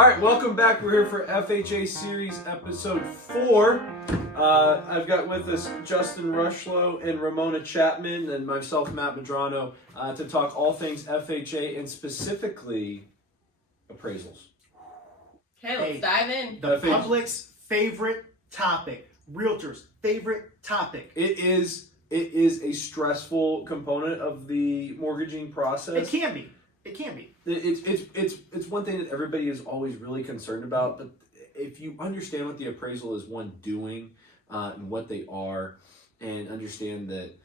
All right, welcome back. We're here for FHA Series Episode 4. I've got with us Justin Rushlow and Ramona Chapman and myself, Matt Medrano, to talk all things FHA and specifically appraisals. Okay, let's dive in. The public's favorite topic. Realtors' favorite topic. It is a stressful component of the mortgaging process. It can be. It's one thing that everybody is always really concerned about, but if you understand what the appraisal is doing and what they are, and understand that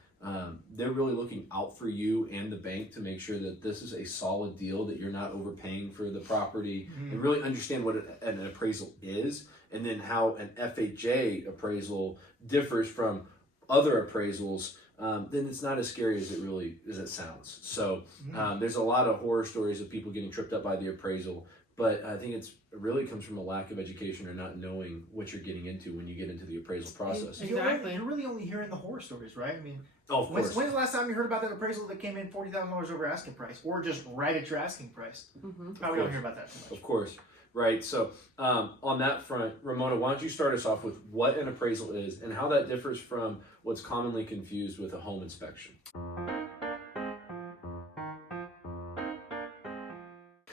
they're really looking out for you and the bank to make sure that this is a solid deal, that you're not overpaying for the property, and really understand what an appraisal is, and then how an FHA appraisal differs from other appraisals, then it's not as scary as it sounds. So there's a lot of horror stories of people getting tripped up by the appraisal, but I think it really comes from a lack of education or not knowing what you're getting into when you get into the appraisal process. Exactly. You're really only hearing the horror stories, right? I mean, of course. When's the last time you heard about that appraisal that came in $40,000 over asking price, or just right at your asking price? Probably don't hear about that too much. Of course. Right. So on that front, Ramona, why don't you start us off with what an appraisal is and how that differs from what's commonly confused with a home inspection?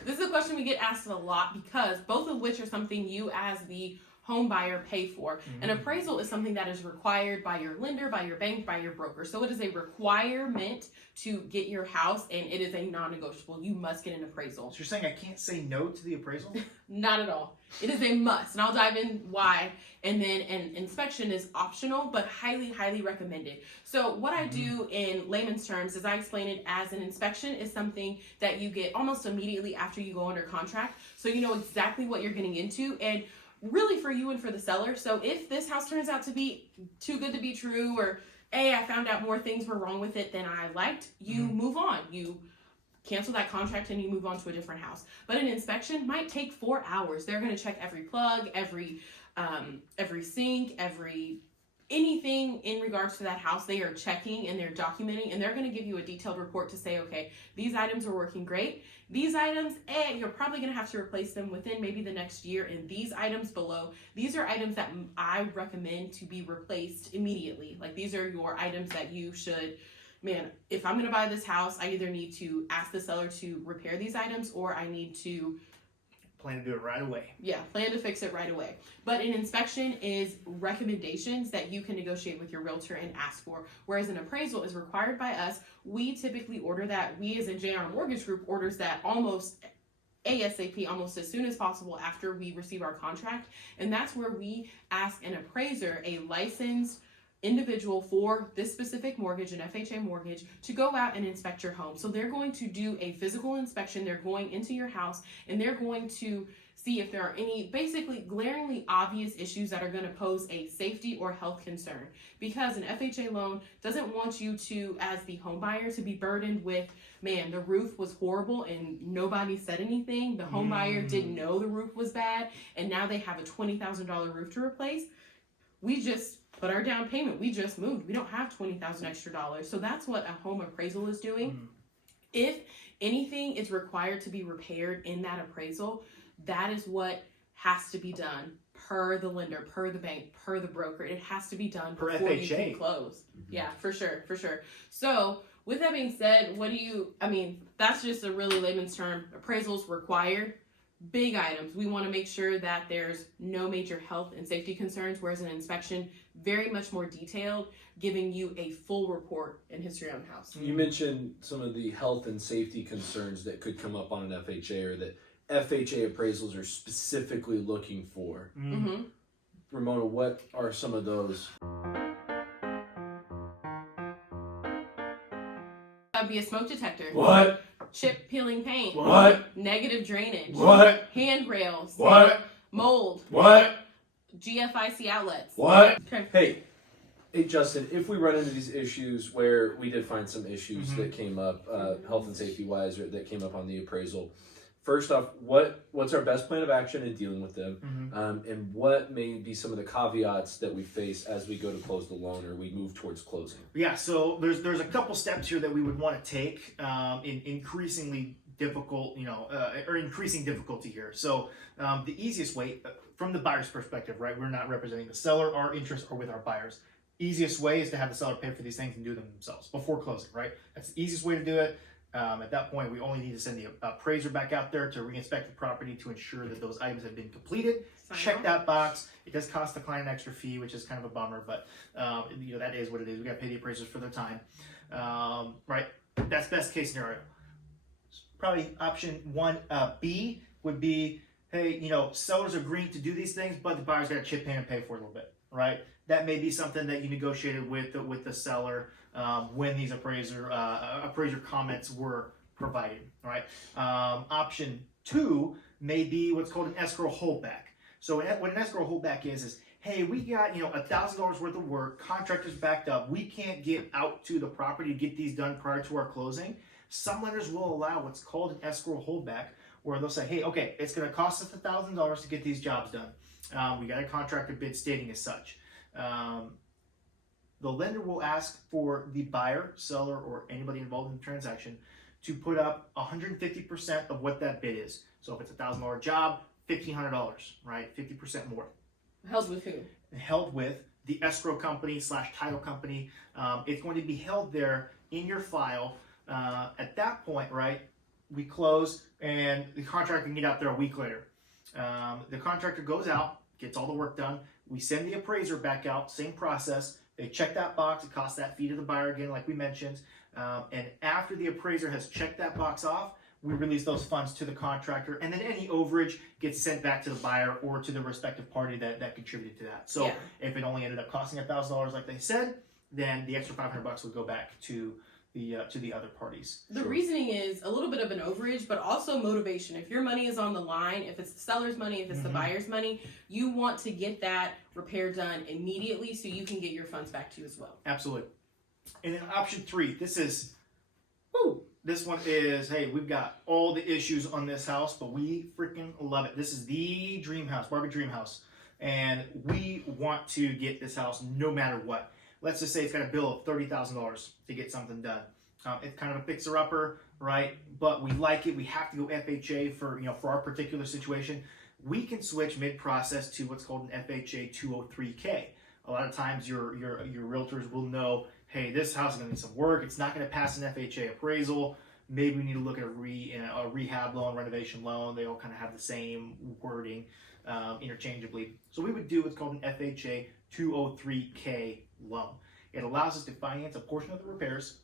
This is a question we get asked a lot because both of which are something you as the home buyer pay for. An appraisal is something that is required by your lender, by your bank, by your broker. So it is a requirement to get your house, and it is a non-negotiable. You must get an appraisal. So you're saying I can't say no to the appraisal? Not at all. It is a must, and I'll dive in why. And then an inspection is optional, but highly, highly recommended. So what I do in layman's terms is I explain it as an inspection is something that you get almost immediately after you go under contract. So you know exactly what you're getting into, and really for you and for the seller. So if this house turns out to be too good to be true, or I found out more things were wrong with it than I liked, you move on. You cancel that contract and you move on to a different house. But an inspection might take 4 hours. They're going to check every plug, every sink, anything in regards to that house. They are checking and they're documenting, and they're going to give you a detailed report to say, okay, these items are working great. These items, you're probably going to have to replace them within maybe the next year. And these items below, these are items that I recommend to be replaced immediately. Like, these are your items that you should, if I'm going to buy this house, I either need to ask the seller to repair these items, or I need to plan to do it right away. Yeah, plan to fix it right away. But an inspection is recommendations that you can negotiate with your realtor and ask for, whereas an appraisal is required by us. We typically order that. We as a JR Mortgage Group orders that almost ASAP, almost as soon as possible after we receive our contract. And that's where we ask an appraiser, a licensed individual for this specific mortgage, an FHA mortgage, to go out and inspect your home. So they're going to do a physical inspection. They're going into your house and they're going to see if there are any basically glaringly obvious issues that are going to pose a safety or health concern. Because an FHA loan doesn't want you to, as the home buyer, to be burdened with, the roof was horrible and nobody said anything. The home buyer didn't know the roof was bad, and now they have a $20,000 roof to replace. We just put our down payment. We just moved. We don't have $20,000 extra dollars. So that's what a home appraisal is doing. If anything is required to be repaired in that appraisal, that is what has to be done per the lender, per the bank, per the broker. It has to be done per before FHA. You can close. Yeah, for sure. So with that being said, that's just a really layman's term. Appraisals required. Big items. We want to make sure that there's no major health and safety concerns, whereas an inspection, very much more detailed, giving you a full report and history on the house. You mentioned some of the health and safety concerns that could come up on an FHA, or that FHA appraisals are specifically looking for. Ramona, what are some of those? That'd be a smoke detector. What? Chip peeling paint. What? Negative drainage. What? Handrails. What? Mold. What? GFIC outlets. What? Okay. Hey, Justin, if we run into these issues where we did find some issues that came up, health and safety wise, or that came up on the appraisal, first off, what's our best plan of action in dealing with them? And what may be some of the caveats that we face as we go to close the loan or we move towards closing? Yeah, so there's a couple steps here that we would want to take in increasingly difficult, or increasing difficulty here. So the easiest way, from the buyer's perspective, right? We're not representing the seller. Our interests are with our buyers. Easiest way is to have the seller pay for these things and do them themselves before closing, right? That's the easiest way to do it. At that point, we only need to send the appraiser back out there to re-inspect the property to ensure that those items have been completed. Check that box. It does cost the client an extra fee, which is kind of a bummer, but that is what it is. We got to pay the appraisers for their time, right? That's best case scenario. Probably option 1B would be, hey, sellers agreeing to do these things, but the buyer's got to chip in and pay for it a little bit, right? That may be something that you negotiated with the seller when these appraiser comments were provided, right? Option 2 may be what's called an escrow holdback. So what an escrow holdback is hey, we got $1,000 worth of work, contractors backed up, we can't get out to the property to get these done prior to our closing. Some lenders will allow what's called an escrow holdback, where they'll say, hey, okay, it's going to cost us $1,000 to get these jobs done. We got a contractor bid stating as such. The lender will ask for the buyer, seller, or anybody involved in the transaction to put up 150% of what that bid is. So if it's a $1,000 job, $1,500, right? 50% more. Held with who? Held with the escrow company / title company. It's going to be held there in your file. At that point, right, we close and the contractor can get out there a week later. The contractor goes out, gets all the work done. We send the appraiser back out, same process. They check that box. It costs that fee to the buyer again, like we mentioned. And after the appraiser has checked that box off, we release those funds to the contractor, and then any overage gets sent back to the buyer or to the respective party that contributed to that. So if it only ended up costing $1,000 like they said, then the extra $500 would go back to the other parties. The reasoning is a little bit of an overage, but also motivation. If your money is on the line, if it's the seller's money, if it's the buyer's money, you want to get that repair done immediately so you can get your funds back to you as well. Absolutely. And then option 3, this one is, hey, we've got all the issues on this house, but we freaking love it. This is the dream house, Barbie dream house. And we want to get this house no matter what. Let's just say it's got a bill of $30,000 to get something done. It's kind of a fixer-upper, right? But we like it. We have to go FHA for our particular situation. We can switch mid-process to what's called an FHA 203K. A lot of times your realtors will know, hey, this house is going to need some work. It's not going to pass an FHA appraisal. Maybe we need to look at a rehab loan, renovation loan. They all kind of have the same wording interchangeably. So we would do what's called an FHA 203K loan. It allows us to finance a portion of the repairs,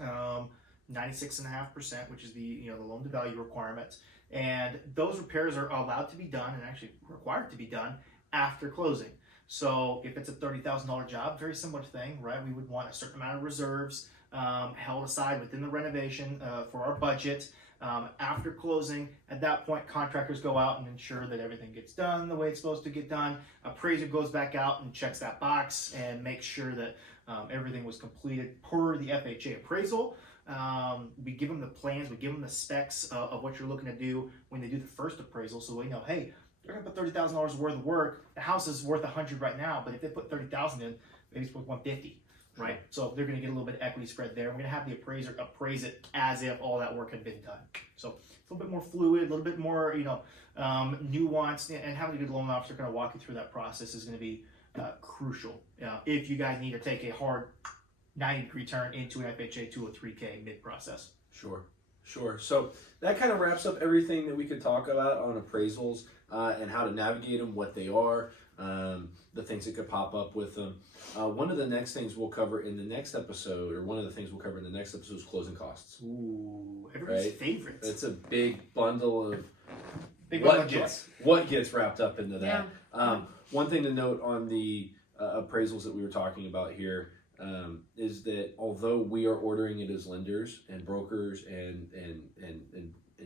96.5%, which is the loan to value requirement. And those repairs are allowed to be done and actually required to be done after closing. So if it's a $30,000 job, very similar thing, right? We would want a certain amount of reserves held aside within the renovation for our budget. After closing, at that point, contractors go out and ensure that everything gets done the way it's supposed to get done. Appraiser goes back out and checks that box and makes sure that everything was completed per the FHA appraisal. We give them the plans, we give them the specs of what you're looking to do when they do the first appraisal, so we know, hey, they're gonna put $30,000 worth of work. The house is worth $100 right now, but if they put $30,000 in, maybe it's worth $150, right? So they're gonna get a little bit of equity spread there. We're gonna have the appraiser appraise it as if all that work had been done. So it's a little bit more fluid, a little bit more, nuanced, and having a good loan officer kind of walk you through that process is gonna be crucial. If you guys need to take a hard 90-degree turn into an FHA 203K mid-process. Sure. So that kind of wraps up everything that we could talk about on appraisals and how to navigate them, what they are, the things that could pop up with them. One of the next things we'll cover in the next episode, or one of the things we'll cover in the next episode is closing costs. Ooh, everybody's favorite. It's a big bundle of what gets wrapped up into that. Yeah. One thing to note on the appraisals that we were talking about here is that although we are ordering it as lenders and brokers and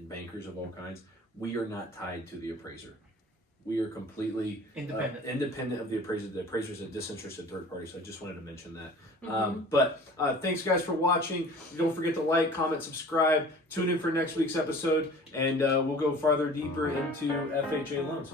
bankers of all kinds, we are not tied to the appraiser. We are completely independent of the appraiser. The appraiser is a disinterested third party, so I just wanted to mention that. But thanks, guys, for watching. Don't forget to like, comment, subscribe. Tune in for next week's episode, and we'll go farther deeper into FHA loans.